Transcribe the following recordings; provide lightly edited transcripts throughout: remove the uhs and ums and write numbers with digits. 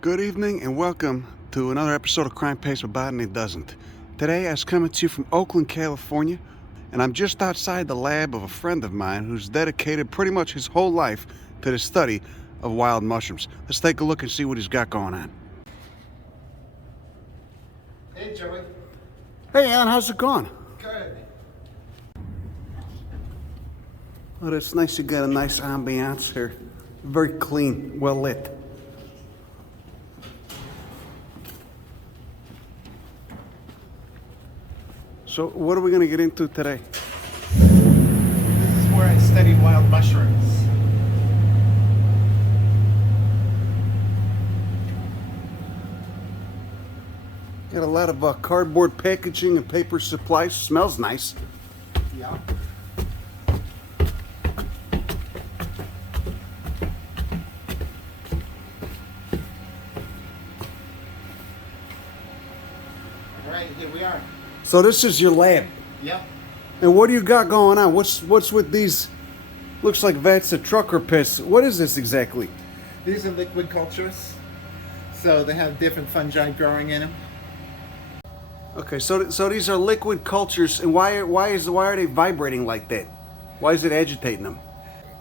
Good evening and welcome to another episode of Crime Pays, but Botany Doesn't. Today I was coming to you from Oakland, California, and I'm just outside the lab of a friend of mine who's dedicated pretty much his whole life to the study of wild mushrooms. Let's take a look and see what he's got going on. Hey, Joey. Hey Alan, how's it going? Good. Oh, that's nice. You got a nice ambiance here. Very clean, well lit. So what are we going to get into today? This is where I study wild mushrooms. Got a lot of cardboard packaging and paper supplies. Smells nice. Yeah. All right, here we are. So this is your lab. Yep. And what do you got going on? What's with these? Looks like vats of trucker piss. What is this exactly? These are liquid cultures, so they have different fungi growing in them. Okay, so these are liquid cultures, and why are they vibrating like that? Why is it agitating them?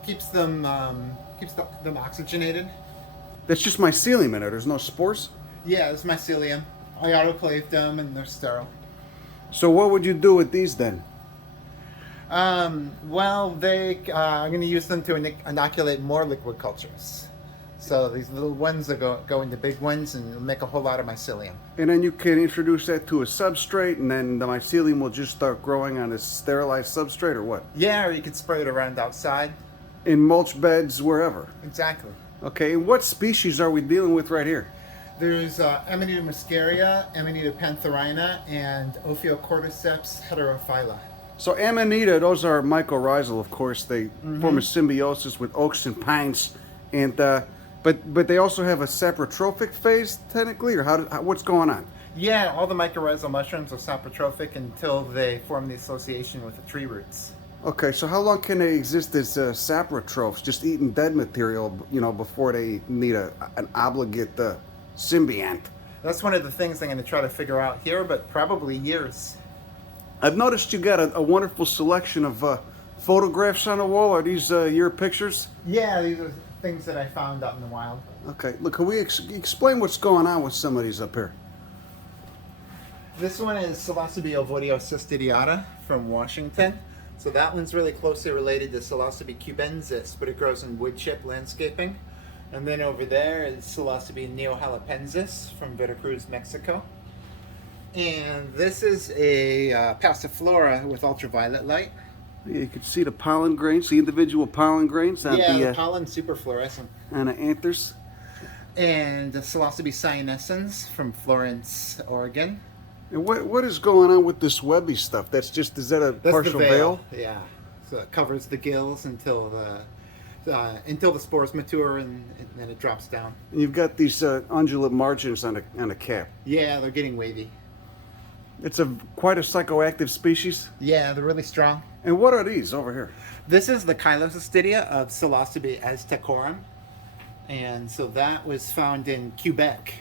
Keeps them oxygenated. That's just mycelium in there. There's no spores. Yeah, this is mycelium. I autoclaved them, and they're sterile. So what would you do with these then? Well, I'm going to use them to inoculate more liquid cultures. So these little ones are go into big ones and make a whole lot of mycelium. And then you can introduce that to a substrate, and then the mycelium will just start growing on this sterilized substrate, or what? Yeah, or you could spray it around outside. In mulch beds, wherever. Exactly. Okay, and what species are we dealing with right here? There's Amanita muscaria, Amanita pantherina, and Ophiocordyceps heterophylla. So Amanita, those are mycorrhizal, of course. They form a symbiosis with oaks and pines, and but they also have a saprotrophic phase, technically, or what's going on? Yeah, all the mycorrhizal mushrooms are saprotrophic until they form the association with the tree roots. Okay, so how long can they exist as saprotrophs, just eating dead material, before they need an obligate symbiont? That's one of the things I'm going to try to figure out here, but probably years. I've noticed you got a wonderful selection of photographs on the wall. Are these your pictures? Yeah, these are things that I found out in the wild. Okay, look, can we explain what's going on with some of these up here? This one is Psilocybe ovoidiocystidiata from Washington. So that one's really closely related to Psilocybe cubensis, but it grows in wood chip landscaping. And then over there is Psilocybe neohalapensis from Veracruz, Mexico. And this is a passiflora with ultraviolet light. Yeah, you can see the pollen grains, the individual pollen grains on the pollen super fluorescent. On the anthers. And the Psilocybe cyanescens from Florence, Oregon. And what is going on with this webby stuff? Is that a partial veil? Yeah. So it covers the gills until the spores mature, and then it drops down. And you've got these undulate margins on the cap. Yeah, they're getting wavy. It's quite a psychoactive species. Yeah, they're really strong. And what are these over here? This is the Chilocystidia of Psilocybe aztecorum. And so that was found in Quebec.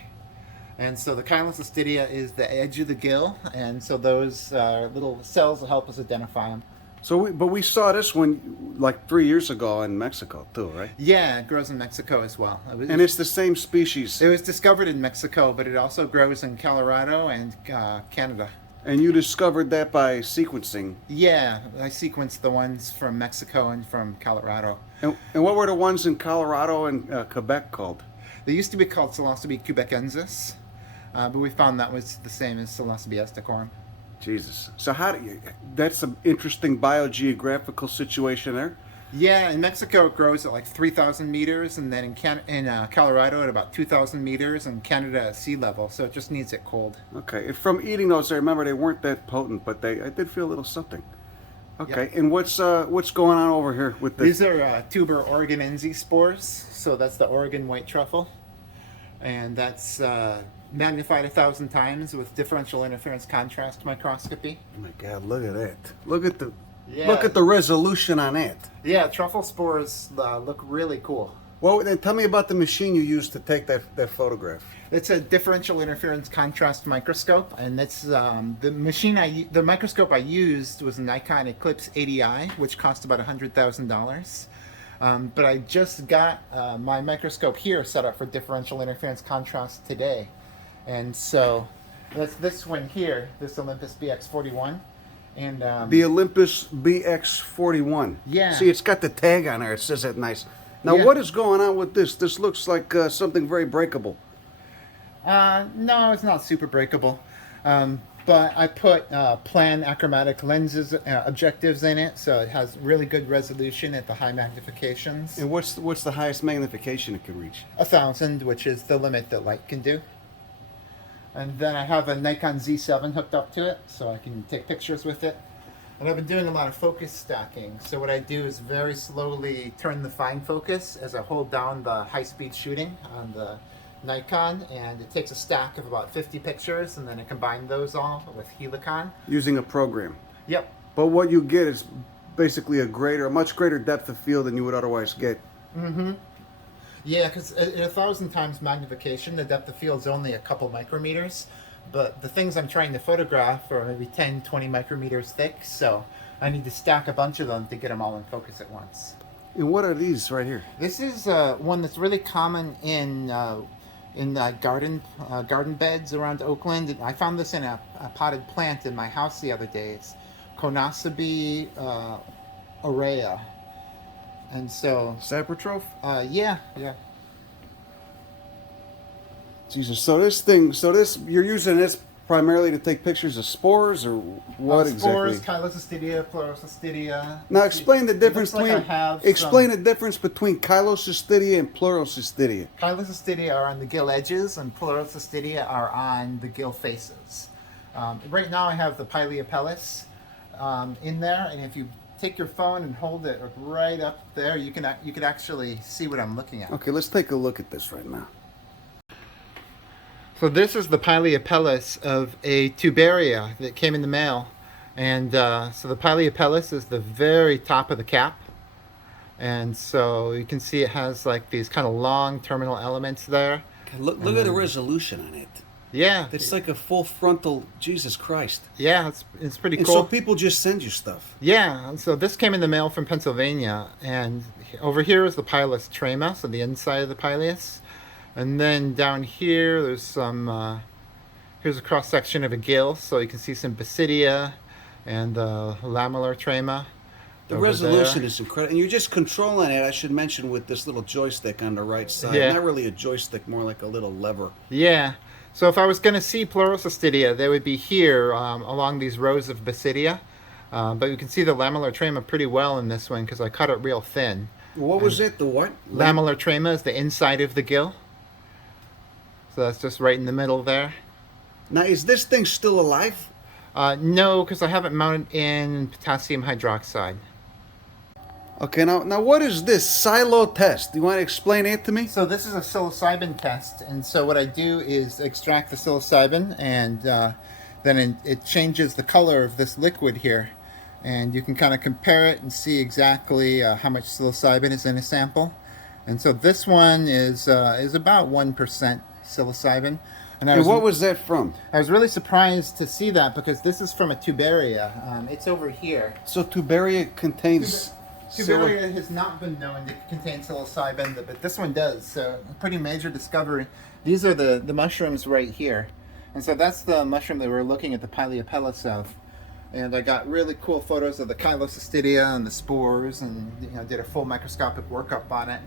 And so the Chilocystidia is the edge of the gill, and so those little cells will help us identify them. But we saw this one like 3 years ago in Mexico too, right? Yeah, it grows in Mexico as well. And it's the same species. It was discovered in Mexico, but it also grows in Colorado and Canada. And you discovered that by sequencing? Yeah, I sequenced the ones from Mexico and from Colorado. And what were the ones in Colorado and Quebec called? They used to be called Psilocybe quebecensis, but we found that was the same as Psilocybe aztecorum. Jesus. So how do you? That's an interesting biogeographical situation there. Yeah, in Mexico it grows at like 3,000 meters, and then in Colorado at about 2,000 meters, and Canada at sea level. So it just needs it cold. Okay. And from eating those, I remember they weren't that potent, but I did feel a little something. Okay. Yep. And what's going on over here with the? These are tuber Oregonense spores. So that's the Oregon white truffle, and that's magnified 1,000 times with differential interference contrast microscopy. Oh my God! Look at that! Look at the Yeah. look at the resolution on that. Yeah, truffle spores look really cool. Well, then tell me about the machine you used to take that photograph. It's a differential interference contrast microscope, and that's the microscope I used was a Nikon Eclipse 80i, which cost about $100,000. But I just got my microscope here set up for differential interference contrast today, and so that's this one here, this Olympus BX41, and The Olympus BX41. Yeah. See, it's got the tag on there. It says that nice. Now, Yeah. what is going on with this? This looks like something very breakable. no, it's not super breakable. But I put plan achromatic lenses, objectives in it, so it has really good resolution at the high magnifications. And what's the highest magnification it can reach? 1,000, which is the limit that light can do. And then I have a Nikon Z7 hooked up to it, so I can take pictures with it. And I've been doing a lot of focus stacking. So what I do is very slowly turn the fine focus as I hold down the high-speed shooting on the Nikon, and it takes a stack of about 50 pictures, and then I combine those all with Helicon. Using a program. Yep. But what you get is basically a much greater depth of field than you would otherwise get. Mm-hmm. Yeah, because at 1,000 times magnification, the depth of field is only a couple micrometers. But the things I'm trying to photograph are maybe 10, 20 micrometers thick, so I need to stack a bunch of them to get them all in focus at once. And what are these right here? This is one that's really common in garden beds around Oakland. I found this in a potted plant in my house the other day. It's Psilocybe aurea. And so, Saprotroph? yeah. Jesus. So you're using this primarily to take pictures of spores, or what Spores, exactly? Chyloscystidia, Pleurocystidia. Now explain the It difference looks like between I have explain the difference between Chyloscystidia and Pleurocystidia. Chyloscystidia are on the gill edges, and Pleurocystidia are on the gill faces. Right now, I have the Pileopellis in there, and if you take your phone and hold it right up there, you can actually see what I'm looking at. Okay, let's take a look at this right now. So this is the Pileopellis of a tuberia that came in the mail, and so the Pileopellis is the very top of the cap, and so you can see it has like these kind of long terminal elements there. Look at the resolution on it. Yeah, It's like a full frontal. Jesus Christ! yeah, it's pretty And cool. so people just send you stuff. Yeah, and so this came in the mail from Pennsylvania, and over here is the Pilus trema, so the inside of the pileus. And then down here, there's some, here's a cross-section of a gill, so you can see some basidia and lamellar trema. The over resolution there. is incredible, and you're just controlling it. I should mention with this little joystick on the right side. Yeah. Not really a joystick, more like a little lever. Yeah, so if I was going to see Pleurocystidia, they would be here along these rows of basidia. But you can see the lamellar trema pretty well in this one because I cut it real thin. What was it? The what? Lamellar trema is the inside of the gill. So that's just right in the middle there. Now, is this thing still alive? No, because I have it mounted in potassium hydroxide. Okay, now what is this silo test? Do you want to explain it to me? So this is a psilocybin test, and so what I do is extract the psilocybin, and then it changes the color of this liquid here, and you can kind of compare it and see exactly how much psilocybin is in a sample. And so this one is about 1% psilocybin. And what was that from? I was really surprised to see that because this is from a tuberia. It's over here. So tuberia contains... Tuberia has not been known to contain psilocybin, but this one does. So a pretty major discovery. These are the mushrooms right here. And so that's the mushroom that we're looking at the Pileopellis of. And I got really cool photos of the Chyloscystidia and the spores, and did a full microscopic workup on it.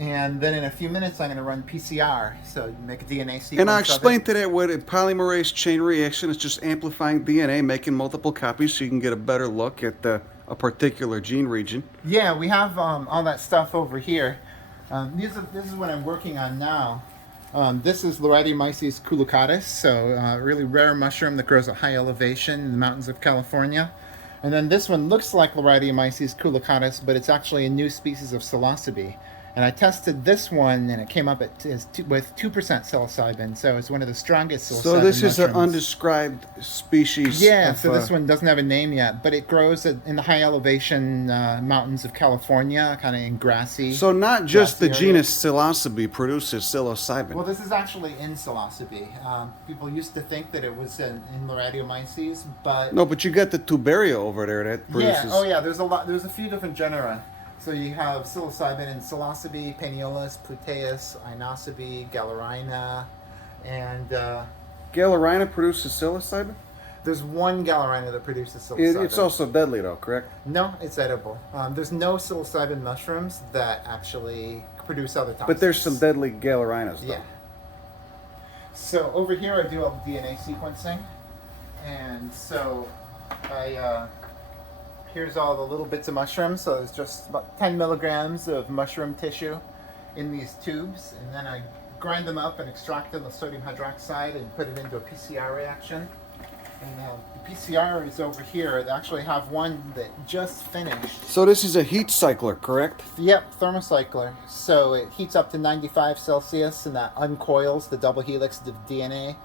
And then in a few minutes, I'm going to run PCR, so make a DNA sequence. And I explained to that what a polymerase chain reaction is, just amplifying DNA, making multiple copies so you can get a better look at a particular gene region. Yeah, we have all that stuff over here. This is what I'm working on now. This is Lauretiomyces coulicatus, so a really rare mushroom that grows at high elevation in the mountains of California. And then this one looks like Lauretiomyces coulicatus, but it's actually a new species of Psilocybe. And I tested this one, and it came up with 2% psilocybin, so it's one of the strongest psilocybin So this is an mushrooms. undescribed species. Yeah, so this one doesn't have a name yet, but it grows in the high elevation mountains of California, kind of in grassy. So not just the grassy areas. genus Psilocybe produces psilocybin. Well, this is actually in Psilocybe. People used to think that it was in Lauretiomyces, but No, but you got the tuberia over there that produces. yeah, oh yeah, there's a few different genera. So you have psilocybin in Psilocybe, Paniolus, Puteus, Inocybe, Galerina, and Galerina produces psilocybin? there's one Galerina that produces psilocybin. It's also deadly though, correct? No, it's edible. There's no psilocybin mushrooms that actually produce other toxins. But there's some deadly Galerinas though. Yeah. So over here I do all the DNA sequencing, and so here's all the little bits of mushrooms. So there's just about 10 milligrams of mushroom tissue in these tubes, and then I grind them up and extract them with sodium hydroxide and put it into a PCR reaction. And the PCR is over here. They actually have one that just finished. So this is a heat cycler, correct? Yep, thermocycler. So it heats up to 95 Celsius, and that uncoils the double helix of the DNA.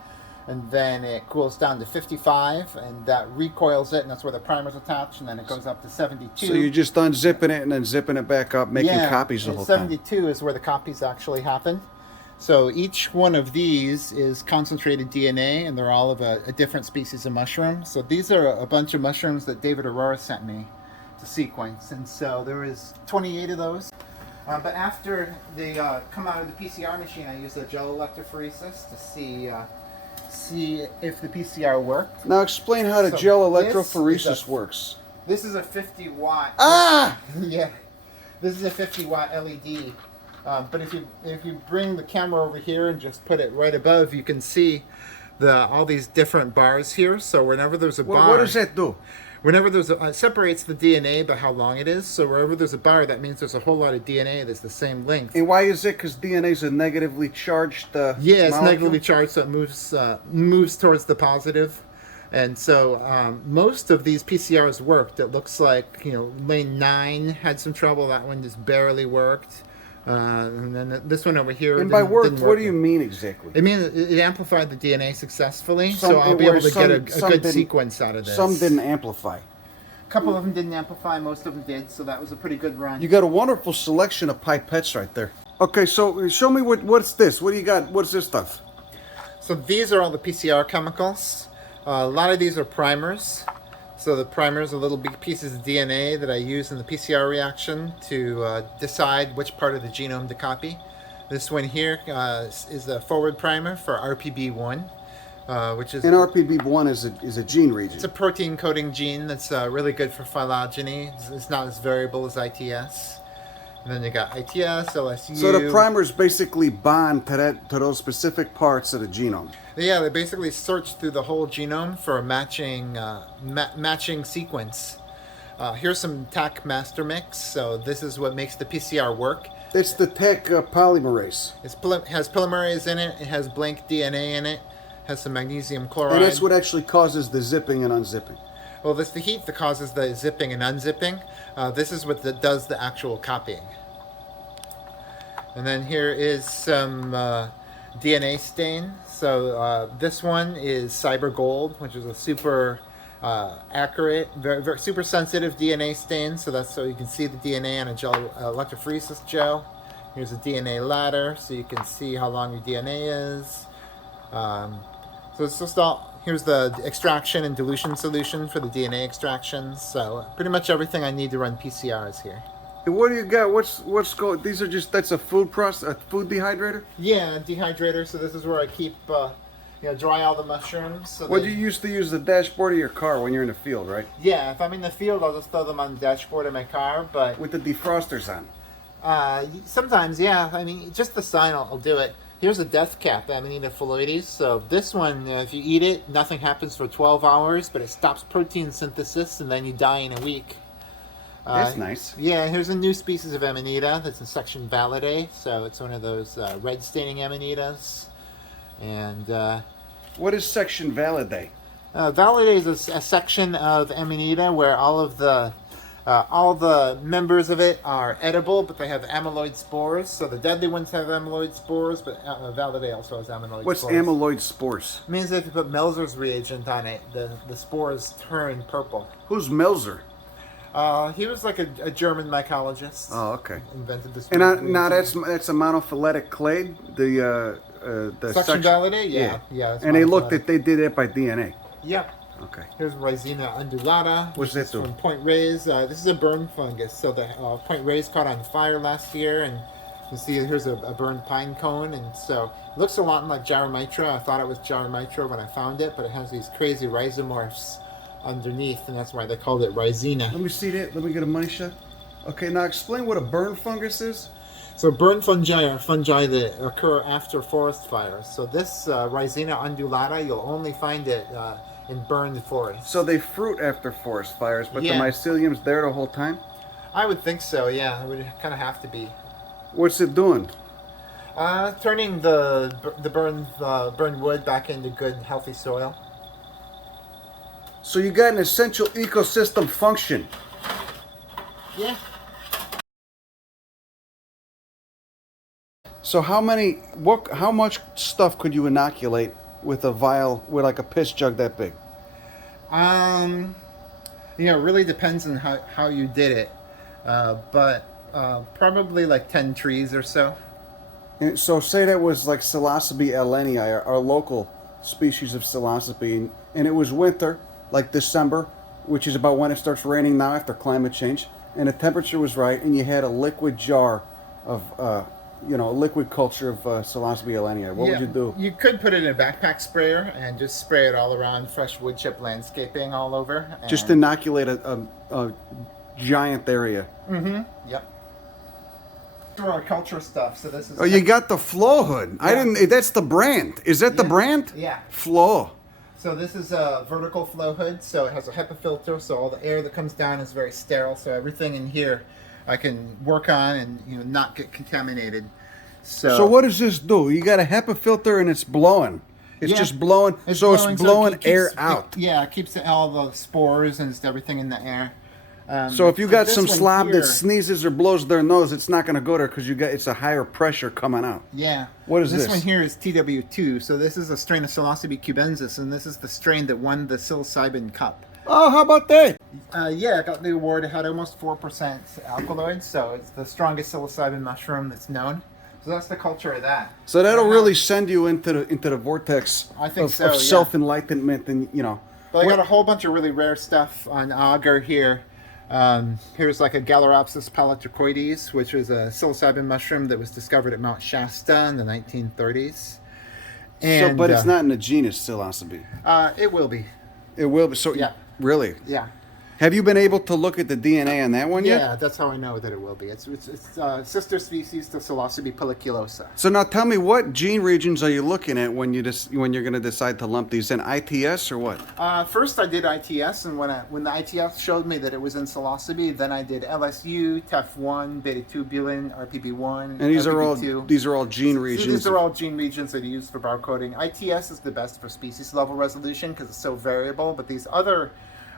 And then it cools down to 55, and that recoils it, and that's where the primer's attached, and then it goes up to 72. So you're just unzipping it and then zipping it back up, making copies the and whole time. 72 is where the copies actually happen. So each one of these is concentrated DNA, and they're all of a different species of mushroom. So these are a bunch of mushrooms that David Aurora sent me to sequence, and so there is 28 of those. But after they come out of the PCR machine, I use a gel electrophoresis to see if the PCR worked. Now explain how the So gel this electrophoresis works. This is a 50 watt. Ah! Yeah, this is a 50 watt LED. But if you bring the camera over here and just put it right above, you can see all these different bars here. So whenever there's a bar, What does that do? whenever there's it separates the DNA by how long it is. So wherever there's a bar, that means there's a whole lot of DNA that's the same length. And why is it? Because DNA is a negatively charged Yeah, it's molecule? negatively charged, so it moves towards the positive. And so most of these PCRs worked. It looks like, lane 9 had some trouble. That one just barely worked. And then this one over here. And by worked, didn't what work. do you mean exactly? I mean, it amplified the DNA successfully, Some- so I'll be able to some- get a some good didn't- sequence out of this. Some didn't amplify. A couple of them didn't amplify, most of them did, so that was a pretty good run. You got a wonderful selection of pipettes right there. Okay, so show me what's this? What do you got? What's this stuff? So these are all the PCR chemicals. A lot of these are primers. So the primers are little big pieces of DNA that I use in the PCR reaction to decide which part of the genome to copy. This one here is a forward primer for RPB1, which is And RPB1 is a gene region. it's a protein coding gene that's really good for phylogeny. It's not as variable as ITS. And then you got ITS, LSU. So the primers basically bond to those specific parts of the genome. Yeah, they basically search through the whole genome for a matching sequence. Here's some TAC master mix. So this is what makes the PCR work. It's the tech polymerase. It has polymerase in it. It has blank DNA in it. Has some magnesium chloride. And that's what actually causes the zipping and unzipping. Well, it's the heat that causes the zipping and unzipping. This is what does the actual copying. And then here is some DNA stain. So this one is Cyber Gold, which is a super accurate, very super sensitive DNA stain. So that's so you can see the DNA on a gel electrophoresis gel. Here's a DNA ladder, so you can see how long your DNA is. So it's just all. Here's the extraction and dilution solution for the DNA extraction. So pretty much everything I need to run PCR is here. And what do you got? What's going? These are that's a food food dehydrator. Yeah, dehydrator. So this is where I keep, dry all the mushrooms. So What you used to use the dashboard of your car when you're in the field, right? Yeah, if I'm in the field, I'll just throw them on the dashboard of my car. But With the defrosters on. Sometimes, yeah. I mean, just the sign will do it. Here's a death cap, Amanita phalloides. So this one, if you eat it, nothing happens for 12 hours, but it stops protein synthesis, and then you die in a week. That's nice. Yeah, here's a new species of Amanita that's in section Validae. So it's one of those red staining Amanitas. And What is section Validae? Validae is a section of Amanita where all the members of it are edible, but they have amyloid spores. So the deadly ones have amyloid spores, but Validae also has amyloid What's spores. amyloid spores? It means that if you put Melzer's reagent on it, the spores turn purple. Who's Melzer? He was like a German mycologist. Oh, okay. Invented this. And now that's a monophyletic clade. The section Validae, yeah. And they did it by DNA. Yeah. Okay. Here's Rhizina undulata. What's that do? From Point Reyes. This is a burn fungus. So the Point Reyes caught on fire last year, and you see here's a burned pine cone, and so it looks a lot like Gyromitra. I thought it was Gyromitra when I found it, but it has these crazy rhizomorphs underneath, and that's why they called it Rhizina. Let me see that. Let me get a money shot. Okay, now explain what a burn fungus is. So burn fungi are fungi that occur after forest fires. So this Rhizina undulata, you'll only find it in burned forests. So they fruit after forest fires, but Yeah. the mycelium's there the whole time? I would think so, yeah. It would kind of have to be. What's it doing? Turning the burned wood back into good, healthy soil. So you got an essential ecosystem function. Yeah. So how much stuff could you inoculate with a vial, with like a piss jug that big? It really depends on how you did it. But probably like 10 trees or so. And so say that was like Psilocybe eleni, our local species of Psilocybe, and it was winter, like December, which is about when it starts raining now after climate change, and the temperature was right, and you had a liquid jar of, a liquid culture of Psilocybe eleni. What would you do? You could put it in a backpack sprayer and just spray it all around fresh wood chip landscaping all over. Just inoculate a giant area. Mm-hmm. Yep. For our culture stuff. So this is. Oh, you got the Flow hood. Yeah. I didn't. That's the brand. Is that the brand? Yeah. Flow. So this is a vertical flow hood. So it has a HEPA filter. So all the air that comes down is very sterile. So everything in here, I can work on and not get contaminated. So what does this do? You got a HEPA filter and it's blowing. It's just blowing. It's blowing air out. It keeps all the spores and everything in the air. So if you got some slob that sneezes or blows their nose, it's not going to go there because it's a higher pressure coming out. Yeah. What is this? This one here is TW2. So this is a strain of Psilocybe cubensis, and this is the strain that won the psilocybin cup. Oh, how about that? Yeah, I got the award. It had almost 4% alkaloids, so it's the strongest psilocybin mushroom that's known. So that's the culture of that. So that'll really send you into the vortex of self-enlightenment, and Well, I got a whole bunch of really rare stuff on agar here. Here's like a Galeropsis palatrocoides, which was a psilocybin mushroom that was discovered at Mount Shasta in the 1930s. And, but it's not in the genus Psilocybe. It will be. It will be. So yeah. Really? Yeah. Have you been able to look at the DNA on that one yet? Yeah, that's how I know that it will be. It's sister species to Psilocybe piliculosa. So now tell me, what gene regions are you looking at when you're going to decide to lump these in? ITS or what? First I did ITS, and when the ITS showed me that it was in Psilocybe, then I did LSU, TEF1, beta-tubulin, RPB1, and RPB2. these are all gene regions. So these are all gene regions that are used for barcoding. ITS is the best for species level resolution because it's so variable, but these other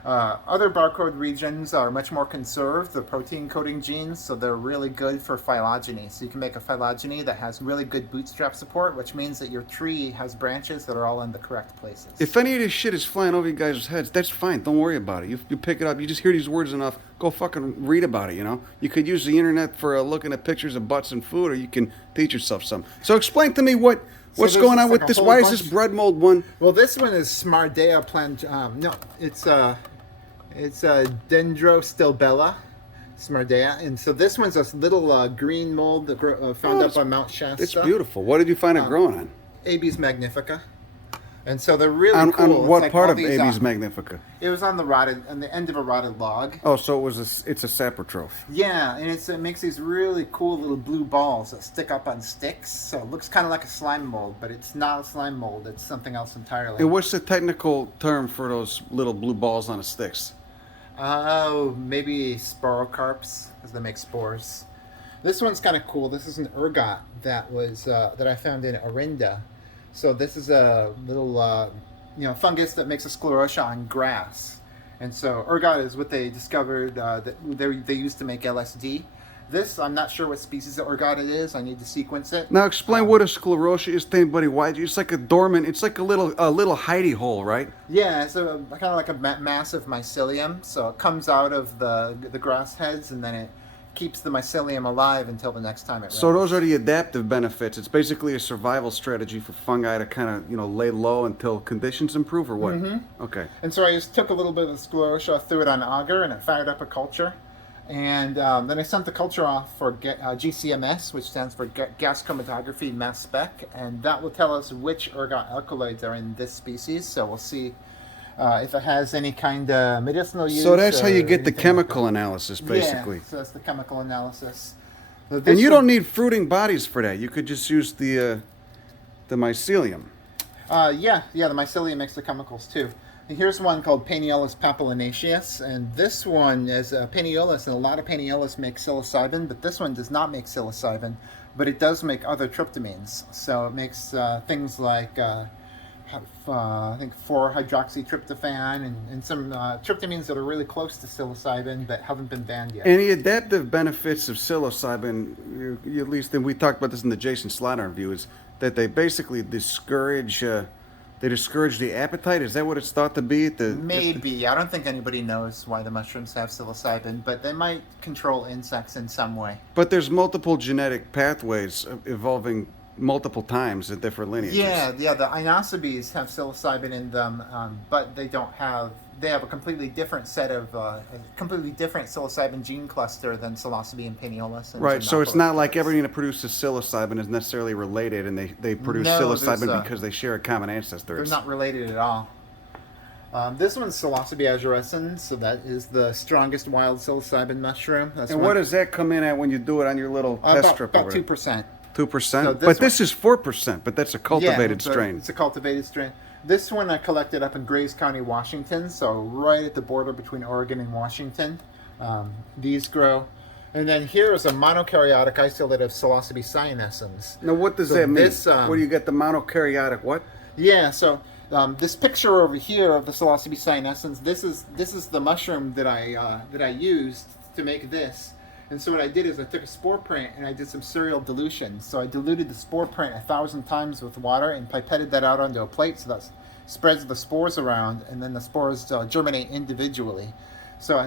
barcode regions are much more conserved, the protein coding genes, so they're really good for phylogeny. So you can make a phylogeny that has really good bootstrap support, which means that your tree has branches that are all in the correct places. If any of this shit is flying over you guys' heads, that's fine. Don't worry about it. You pick it up. You just hear these words enough. Go fucking read about it, You could use the internet for looking at pictures of butts and food, or you can teach yourself some. So explain to me what's going on with this. Why is this bread mold one? Well, this one is Smardea plant. No, it's Dendrostilbella, Smardea, and so this one's a little green mold that found up on Mount Shasta. It's beautiful. What did you find it growing on? Abies magnifica. And so they're really On, cool. on It's what like part all of these, Abies magnifica? it was on the end of a rotted log. Oh, so it's a saprotroph. Yeah, and it makes these really cool little blue balls that stick up on sticks. So it looks kind of like a slime mold, but it's not a slime mold. It's something else entirely. And what's the technical term for those little blue balls on the sticks? Oh, maybe sporocarps, because they make spores. This one's kind of cool. This is an ergot that I found in Orinda. So this is a little fungus that makes a sclerotia on grass. And so ergot is what they discovered that they used to make LSD. This, I'm not sure what species of ergot it is. I need to sequence it. Now explain what a sclerotia is to anybody. Why? It's like a dormant. It's like a little hidey hole, right? Yeah, it's kind of like a massive mycelium. So it comes out of the grass heads, and then it keeps the mycelium alive until the next time it rains. So those are the adaptive benefits. It's basically a survival strategy for fungi to kind of lay low until conditions improve, or what? Mm-hmm. Okay. And so I just took a little bit of the sclerotia, threw it on agar, and it fired up a culture. And then I sent the culture off for GCMS, which stands for gas chromatography mass spec, and that will tell us which ergot alkaloids are in this species. So we'll see if it has any kind of medicinal use. So that's how you get the anything chemical like that. analysis, basically. Yeah, so that's the chemical analysis. And you don't need fruiting bodies for that. You could just use the mycelium. Yeah, the mycelium makes the chemicals too. And here's one called Paneolus papillinaceus, and this one is Paneolus, and a lot of Paneolus make psilocybin, but this one does not make psilocybin, but it does make other tryptamines. So it makes things like I think 4-hydroxytryptophan and some tryptamines that are really close to psilocybin but haven't been banned yet. And the adaptive benefits of psilocybin, at least, and we talked about this in the Jason Slaughter review, is that they basically discourage the appetite. Is that what it's thought to be? Maybe. I don't think anybody knows why the mushrooms have psilocybin, but they might control insects in some way. But there's multiple genetic pathways evolving multiple times at different lineages. Yeah, the inosebes have psilocybin in them, but they have a completely different set of, a completely different psilocybin gene cluster than Psilocybe and Paneolus. And Right, so it's not like everything that produces psilocybin is necessarily related, and they produce psilocybin because they share a common ancestor. They're not related at all. This one's Psilocybe azurescens, so that is the strongest wild psilocybin mushroom. And what does that come in at when you do it on your little test strip over there? About 2%. 2%? But this is 4%, but that's a cultivated strain. It's a cultivated strain. This one I collected up in Grays County, Washington, so right at the border between Oregon and Washington. These grow. And then here is a monokaryotic isolate of Psilocybe cyanescens. Now, what does that mean? Where do you get the monokaryotic what? Yeah, so this picture over here of the Psilocybe cyanescens, this is the mushroom that I used to make this. And so what I did is I took a spore print and I did some serial dilution. So I diluted the spore print 1,000 times with water and pipetted that out onto a plate so that spreads the spores around, and then the spores germinate individually. So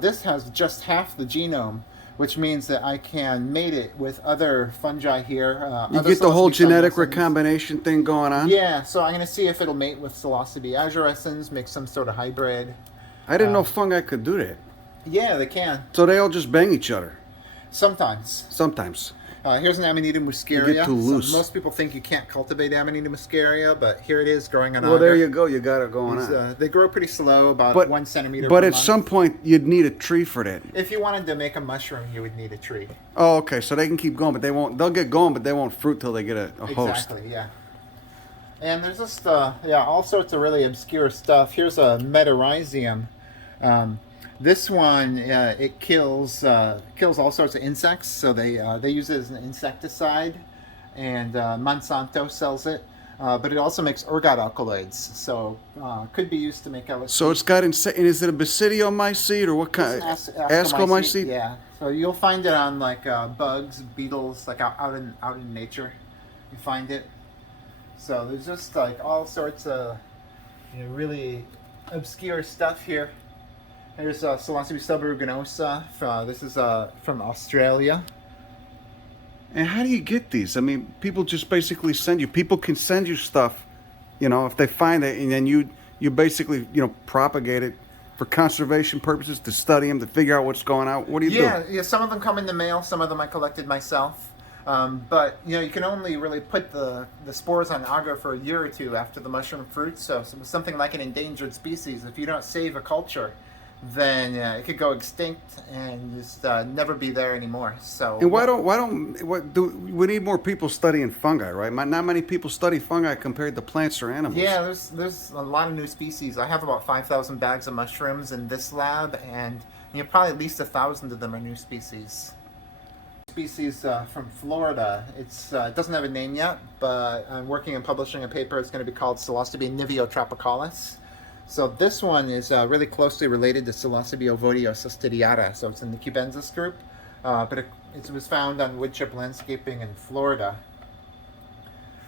this has just half the genome, which means that I can mate it with other fungi here. You get the whole genetic recombination thing going on? Yeah, so I'm going to see if it'll mate with Psilocybe azurescens, make some sort of hybrid. I didn't know fungi could do that. Yeah, they can. So they all just bang each other? Sometimes. Here's an Amanita muscaria. You get too loose. So most people think you can't cultivate Amanita muscaria, but here it is growing on agar. Well, there you go. You got it going on. They grow pretty slow, about 1 centimeter per But at month. some point, you'd need a tree for that. If you wanted to make a mushroom, you would need a tree. Oh, okay. So they can keep going, but they won't. They'll get going, but they won't fruit till they get a host. Exactly, yeah. And there's just all sorts of really obscure stuff. Here's a Metarhizium. This one it kills all sorts of insects, so they use it as an insecticide, and Monsanto sells it. But it also makes ergot alkaloids, so could be used to make LSD. So it's got and is it a basidiomycete or what kind? Ascomycete? Yeah. So you'll find it on like bugs, beetles, like out in nature. You find it. So there's just like all sorts of really obscure stuff here. Here's Psilocybe subruginosa. This is from Australia. And how do you get these? I mean, people just basically send you. People can send you stuff, if they find it, and then you basically propagate it for conservation purposes, to study them, to figure out what's going on. What do you do? Yeah. Some of them come in the mail. Some of them I collected myself. But you can only really put the spores on agar for a year or two after the mushroom fruits. So something like an endangered species, if you don't save a culture, then it could go extinct and just never be there anymore. So And we need more people studying fungi, right? Not many people study fungi compared to plants or animals. yeah, there's a lot of new species. I have about 5,000 bags of mushrooms in this lab, and probably at least 1,000 of them are new species. Species from Florida. It doesn't have a name yet, but I'm working on publishing a paper. It's going to be called Psilocybe niviotropicalis. So this one is really closely related to Psilocybe ovoidiocystidiata. So it's in the cubensis group, but it was found on woodchip landscaping in Florida.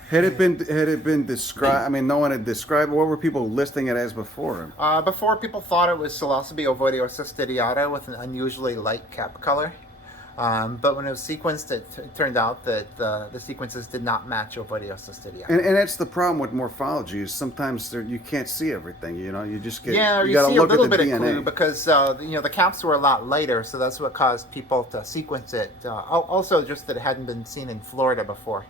Had it been described? I mean, no one had described. What were people listing it as before? Before, people thought it was Psilocybe ovoidiocystidiata with an unusually light cap color. But when it was sequenced, it turned out that the sequences did not match ovoidiocystidiata. And that's the problem with morphology is sometimes you can't see everything. You just get you got to see look a little at the bit DNA. of clue because the caps were a lot lighter, so that's what caused people to sequence it. Also, just that it hadn't been seen in Florida before.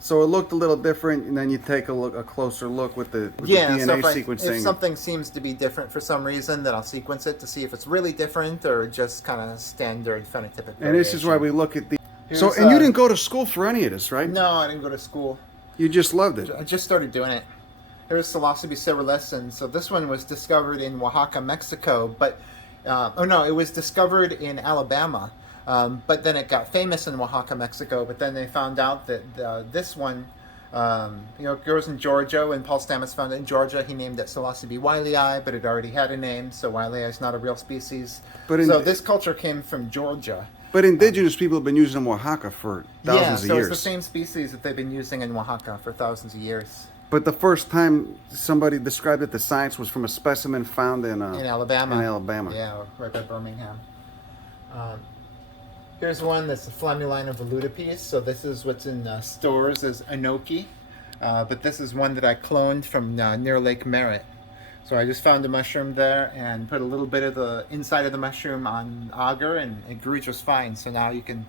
So it looked a little different, and then you take a closer look with the DNA so sequencing. If something seems to be different for some reason, then I'll sequence it to see if it's really different or just kind of standard phenotypic variation. And this is why we look at the. And you didn't go to school for any of this, right? No, I didn't go to school. You just loved it. I just started doing it. Here's Psilocybe cerulescens. So this one was discovered in Oaxaca, Mexico, but it was discovered in Alabama. But then it got famous in Oaxaca, Mexico. But then they found out that this one, grows in Georgia. When Paul Stamets found it in Georgia, he named it Psilocybe wiley, but it already had a name, so wiley is not a real species. So this culture came from Georgia. But indigenous people have been using Oaxaca for thousands of years. Yeah, so it's the same species that they've been using in Oaxaca for thousands of years. But the first time somebody described it, the science was from a specimen found in Alabama. In Alabama. Yeah, right by Birmingham. Here's one that's the Flamuline of Veludipes. So this is what's in stores as enoki. But this is one that I cloned from near Lake Merritt. So I just found a mushroom there and put a little bit of the inside of the mushroom on agar, and it grew just fine. So now you can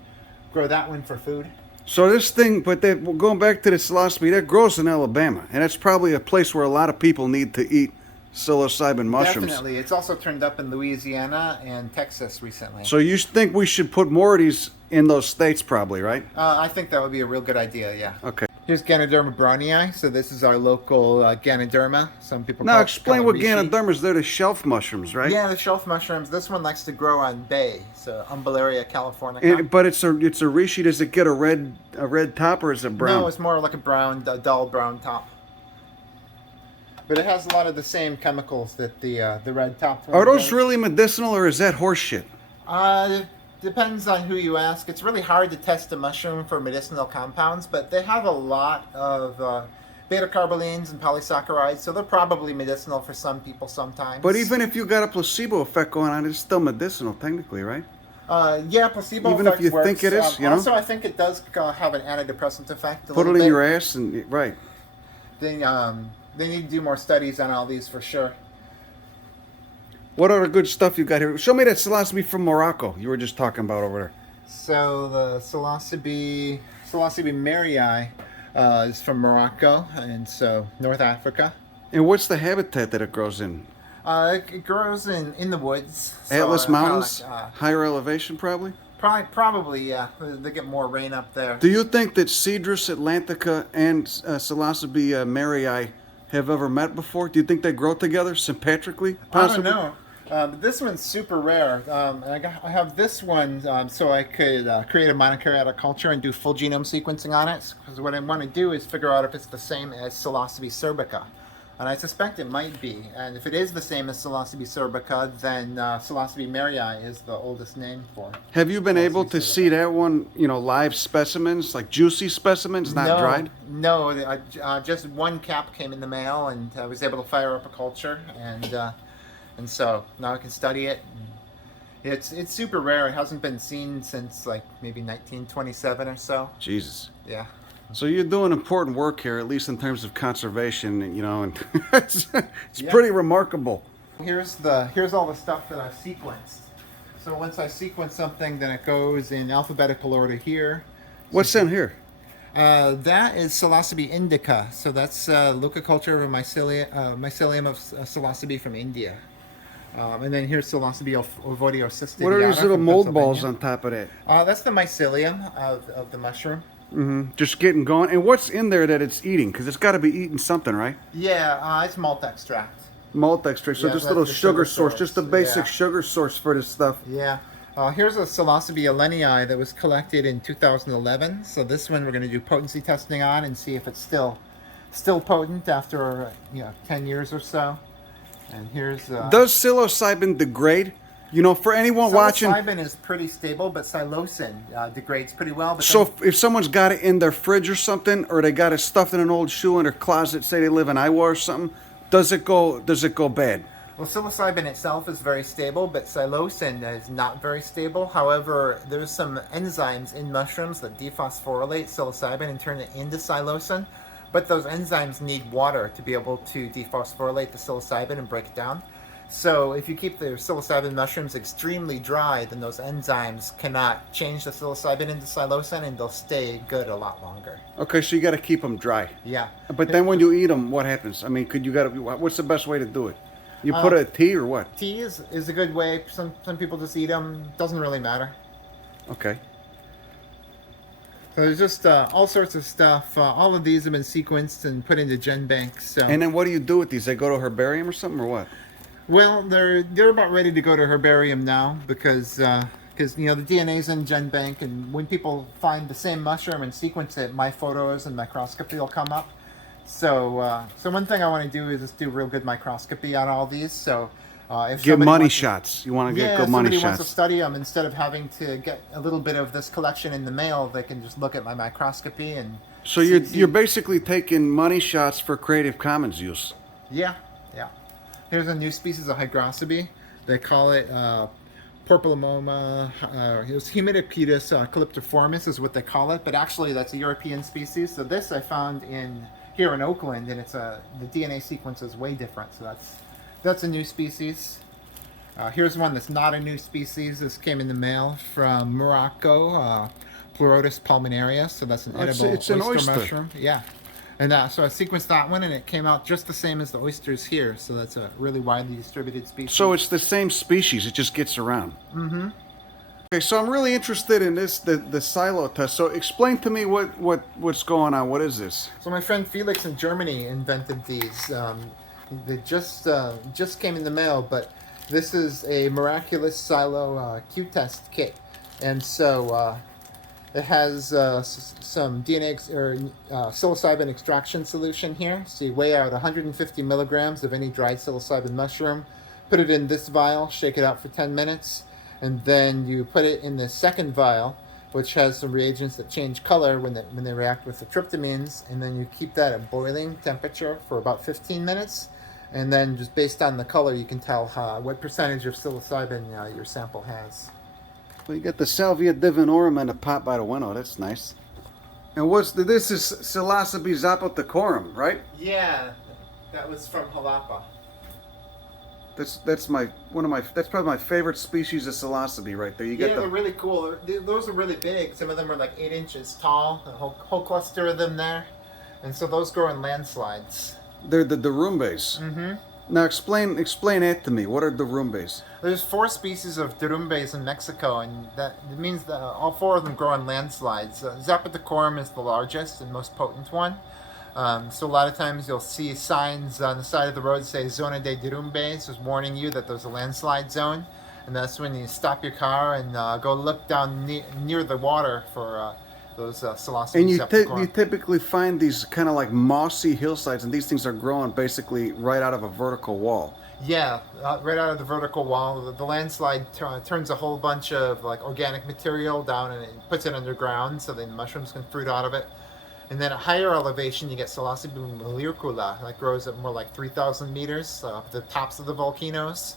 grow that one for food. So this thing, going back to the psilocybe, that grows in Alabama. And that's probably a place where a lot of people need to eat psilocybin mushrooms. Definitely. It's also turned up in Louisiana and Texas recently. So you think we should put more of these in those states probably, right? I think that would be a real good idea, yeah. Okay. Here's Ganoderma brownii. So this is our local Ganoderma. Some people now call explain what Calabisi. Ganodermas. They're the shelf mushrooms, right? Yeah, the shelf mushrooms. This one likes to grow on bay, so Umbelleria californica. But it's a reishi. Does it get a red top or is it brown? No, it's more like a dull brown top. But it has a lot of the same chemicals that the red top one Are those does. really medicinal or is that horse shit? Depends on who you ask. It's really hard to test a mushroom for medicinal compounds, but they have a lot of beta-carbolines and polysaccharides, so they're probably medicinal for some people sometimes. But even if you got a placebo effect going on, it's still medicinal technically, right? Yeah, placebo even if effect you works. think it is, Also, I think it does have an antidepressant effect. Put it in your ass and right. They need to do more studies on all these for sure. What other good stuff you got here? Show me that psilocybe from Morocco you were just talking about over there. So the Psilocybe maryi is from Morocco, and so North Africa. And what's the habitat that it grows in? It grows in the woods. Atlas So, Mountains? like, Higher elevation probably? Probably, yeah. They get more rain up there. Do you think that Cedrus atlantica and Psilocybe maryi have ever met before? Do you think they grow together sympatrically? Possibly? I don't know. This one's super rare. I have this one so I could create a monokaryotic culture and do full genome sequencing on it. Because what I want to do is figure out if it's the same as Psilocybe cerbica. And I suspect it might be. And if it is the same as Psilocybe cerbica, then Psilocybe maryi is the oldest name for it. Have you been able to see that one, live specimens, like juicy specimens, not dried? No, just one cap came in the mail, and I was able to fire up a culture, and so now I can study it. It's super rare. It hasn't been seen since like maybe 1927 or so. Jesus. Yeah. So you're doing important work here, at least in terms of conservation, and it's pretty remarkable. Here's all the stuff that I've sequenced. So once I sequence something, then it goes in alphabetical order here What's in here? That is Psilocybe indica. So that's local culture of mycelium of Psilocybe from India. And then here's Psilocybe ovoideo cystidiata. What are these little from mold balls Pennsylvania. on top of that? That's the mycelium of the mushroom. Just getting going. And what's in there that it's eating? Because it's got to be eating something, right? Yeah, it's malt extract. Malt extract. So Yeah, just a that's little the sugar sugar source, just a basic yeah. sugar source for this stuff. Yeah. Here's a Psilocybe elenii that was collected in 2011. So this one we're going to do potency testing on and see if it's still potent after 10 years or so. And here's Does psilocybin degrade? You know, for anyone watching. Psilocybin is pretty stable, but psilocin degrades pretty well. But So then, if someone's got it in their fridge or something, or they got it stuffed in an old shoe in their closet, say they live in Iowa or something, does it go bad? well, psilocybin itself is very stable, but psilocin is not very stable. However, there's some enzymes in mushrooms that dephosphorylate psilocybin and turn it into psilocin. But those enzymes need water to be able to dephosphorylate the psilocybin and break it down. So if you keep the psilocybin mushrooms extremely dry, then those enzymes cannot change the psilocybin into psilocin, and they'll stay good a lot longer. Okay, so you got to keep them dry. Yeah. But then when you eat them, what happens? I mean, what's the best way to do it? You put it in tea or what? Tea is a good way. Some people just eat them. Doesn't really matter. Okay. So there's just all sorts of stuff. All of these have been sequenced and put into GenBanks. So. And then what do you do with these? They go to a herbarium or something or what? Well, they're about ready to go to herbarium now because the DNA's in GenBank, and when people find the same mushroom and sequence it, my photos and microscopy will come up. So one thing I want to do is just do real good microscopy on all these. So if Get somebody money wants to- shots. You want to get Yeah, good money somebody wants shots. to study them, instead of having to get a little bit of this collection in the mail, they can just look at my microscopy and. So you're basically taking money shots for Creative Commons use. Yeah. Here's a new species of hygrocybe. They call it Porpulomoma. It was Hemidopetus calyptiformis is what they call it, but actually that's a European species. So this I found here in Oakland, and the DNA sequence is way different. So that's a new species. Here's one that's not a new species. This came in the mail from Morocco, Pleurotus pulmonaria. So that's an edible it's an oyster mushroom. Yeah. And so I sequenced that one, and it came out just the same as the oysters here. So that's a really widely distributed species. So it's the same species. It just gets around. Mm-hmm. Okay, so I'm really interested in this, the silo test. So explain to me what's going on. What is this? So my friend Felix in Germany invented these. They just came in the mail, but this is a miraculous silo Q-test kit, and so it has some DNA or psilocybin extraction solution here. So you weigh out 150 milligrams of any dried psilocybin mushroom, put it in this vial, shake it out for 10 minutes, and then you put it in the second vial, which has some reagents that change color when they react with the tryptamines, and then you keep that at boiling temperature for about 15 minutes, and then just based on the color you can tell what percentage of psilocybin your sample has. Well, you got the Salvia divinorum and a pot by the window. That's nice. And this is Psilocybe zapotecorum, right? Yeah, that was from Jalapa. That's probably my favorite species of Psilocybe right there. They're really cool. Those are really big. Some of them are like 8 inches tall. A whole cluster of them there, and so those grow in landslides. They're the Durumbes. Mm-hmm. Now explain that to me. What are Durumbes? There's 4 species of Durumbes in Mexico, and that means that all 4 of them grow in landslides. Zapotecorum is the largest and most potent one. So a lot of times you'll see signs on the side of the road say Zona de Durumbes, just warning you that there's a landslide zone. And that's when you stop your car and go look down near the water for those Psilocybe And you zapotecorum. typically find these kind of like mossy hillsides, and these things are growing basically right out of a vertical wall. Yeah, right out of the vertical wall. The landslide turns a whole bunch of like organic material down and it puts it underground, so then the mushrooms can fruit out of it. And then at higher elevation, you get Psilocybe molircula that grows at more like 3,000 meters up the tops of the volcanoes.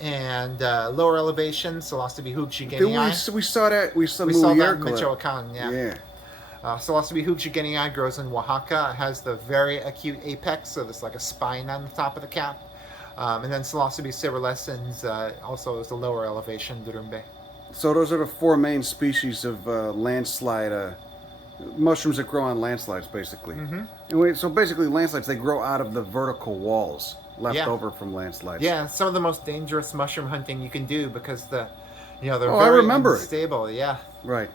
And lower elevation, Psilocybe hugiogenii. We saw that. We saw We saw that in Molircula. Michoacan, yeah. Psilocybe hugiogenii grows in Oaxaca. It has the very acute apex, so there's like a spine on the top of the cap. And then Psilocybe cerulescens also is the lower elevation Durumbe. So those are the 4 main species of landslide Mushrooms that grow on landslides, basically. Mm-hmm. So basically, landslides, they grow out of the vertical walls left Yeah. over from landslides. Yeah, some of the most dangerous mushroom hunting you can do because they're Oh, I very remember it. unstable. Yeah. Right.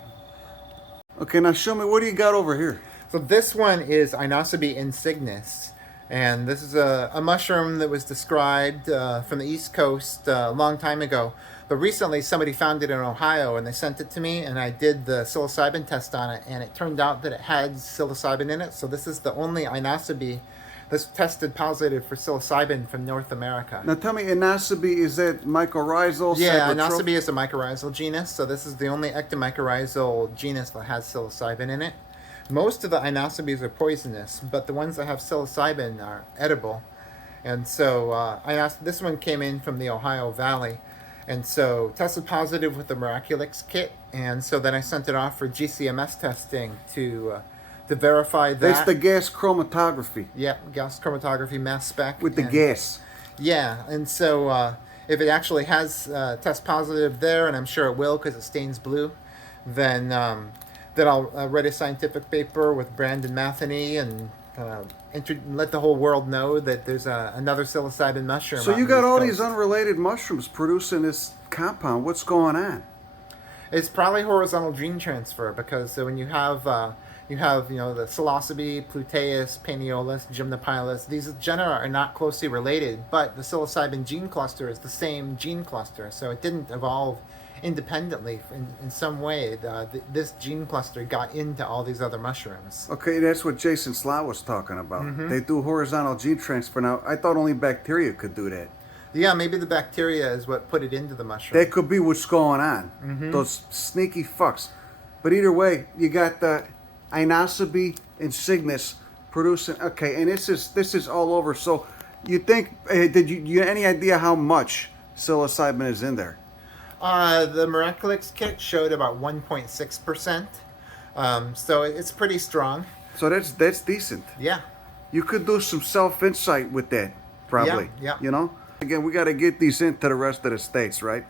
Okay, now show me, what do you got over here? So this one is Inocybe insignis, and this is a mushroom that was described from the East Coast a long time ago. But recently somebody found it in Ohio and they sent it to me, and I did the psilocybin test on it, and it turned out that it had psilocybin in it. So this is the only Inocybe that's tested positive for psilocybin from North America. Now tell me, Inocybe, is that mycorrhizal? Yeah, cyclotroph- Inocybe is a mycorrhizal genus, so this is the only ectomycorrhizal genus that has psilocybin in it. Most of the Inocybes are poisonous, but the ones that have psilocybin are edible. And so this one came in from the Ohio Valley, and so tested positive with the Miraculix kit, and so then I sent it off for GCMS testing to verify that. That's the gas chromatography. Yeah, gas chromatography, mass spec. With the gas. Yeah, and so if it actually has test positive there, and I'm sure it will because it stains blue, then I'll write a scientific paper with Brandon Matheny and let the whole world know that there's another psilocybin mushroom. So on you the got East all Coast. these unrelated mushrooms producing this compound. What's going on? It's probably horizontal gene transfer because when you have the Psilocybe, Pluteus, Paniolus, Gymnopilus. These genera are not closely related, but the psilocybin gene cluster is the same gene cluster, so it didn't evolve independently in some way. This gene cluster got into all these other mushrooms. Okay, that's what Jason Slot was talking about. Mm-hmm. They do horizontal gene transfer. Now, I thought only bacteria could do that. Yeah, maybe the bacteria is what put it into the mushroom. That could be what's going on. Mm-hmm. Those sneaky fucks. But either way, you got the Inocybe insignis producing. Okay, and this is all over. So, you think? Did you any idea how much psilocybin is in there? The Miraculix kit showed about 1.6%, so it's pretty strong. So that's decent. Yeah. You could do some self-insight with that, probably. Yeah. You know? Again, we got to get these into the rest of the states, right?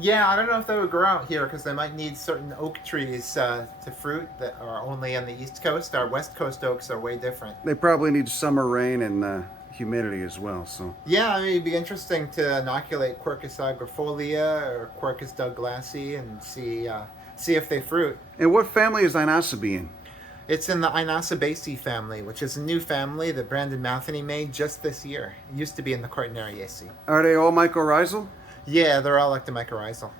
Yeah, I don't know if they would grow out here because they might need certain oak trees to fruit that are only on the East Coast. Our West Coast oaks are way different. They probably need summer rain and humidity as well. So yeah, I mean, it'd be interesting to inoculate Quercus agrifolia or Quercus douglasii and see if they fruit. And what family is Inocybe in? It's in the Inocybaceae family, which is a new family that Brandon Matheny made just this year. It used to be in the Cortinariaceae. Are they all mycorrhizal? Yeah, they're all ectomycorrhizal.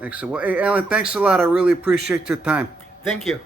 Excellent. Well, hey, Alan, thanks a lot. I really appreciate your time. Thank you.